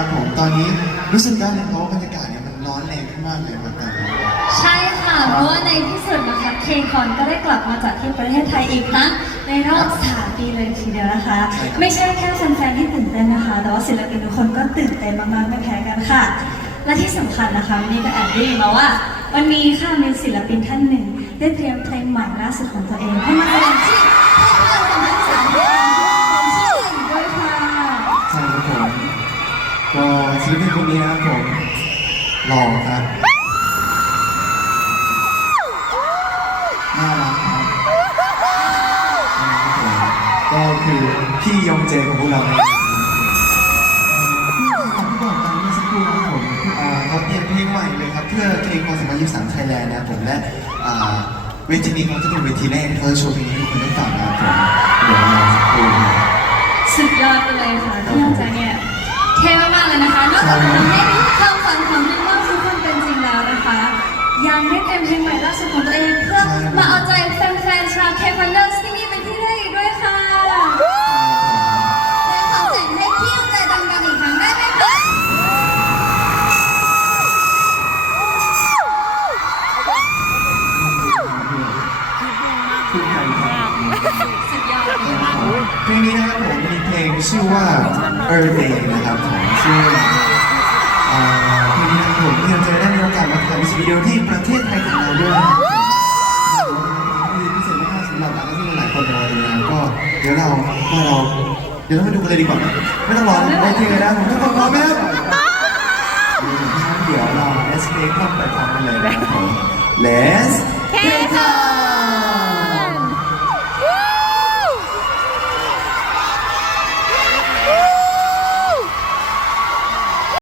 นะครับผมตอนนี้รู้สึกได้เลยเพราะว่าบรรยากาศเนี่ยมันร้อนแรงขึ้นมากเลยครับตอนนี้ใช่ค่ะ เพราะว่าในที่สุดนะคะเคคอนก็ได้กลับมาจัดที่ประเทศไทยอีกครั้งในรอบสามปีเลยทีเดียวนะคะ ไม่ใช่แค่แฟนๆที่ตื่นเต้นนะคะ แต่ว่าศิลปินทุกคนก็ตื่นเต้นมากๆไม่แพ้กันค่ะ และที่สำคัญนะคะวันนี้ก็แอบได้ยินมาว่า วันนี้ค่ะมีศิลปินท่านหนึ่ง ได้เตรียมเพลงใหม่ล่าสุดของตัวเองให้มาแสดง ศิลปินคนนี้นะครับผมหล่อครับน่ารักครับก็คือพี่ยองเจของพวกเราเองอย่างที่บอกไปเมื่อสักครู่ครับผมอ่าเขาเตรียมเพลงใหม่เลยครับ เพื่อเคคอน2023ไทยแลนด์นะครับผมและอ่าเวทีนี้เขาจะเป็นเวทีแรกที่เขาจะโชว์เพลงให้ทุกคนได้ฟังนะครับผมเดี๋ยวเราสักครู่ครับสุดยอดไปเลยค่ะที่น้องใจเนี่ย คะนอกจากจะทำให้ความฝันของน้องๆทุกคนเป็นจริงแล้วนะคะยังได้เตรียมเพลงใหม่ล่าสุดของตัวเองเพื่อมาเอาใจแฟนๆชาวเคปันเดอร์ที่นี่เป็นที่ได้อีกด้วยค่ะและขอเสียงให้พี่น้องใจดังๆอีกครั้งได้ไหมคะคือใครครับสุดยอดเลยค่ะเพลงนี้นะครับผมมีเพลงชื่อว่า Earth Day นะครับผมซึ่งอ่ วิดีโอที่ประเทศไทยของเราด้วยมีพิเศษมากสำหรับนักที่หลายคนในวันนี้นะก็เดี๋ยวเราว่าเราเดี๋ยวเราไปดูกันเลยดีกว่าไม่ต้องรอโอเคนะผมไม่ต้องรอแม่เดี๋ยวเรา Let's take เข้าไปพร้อมกันเลยนะครับ Let's take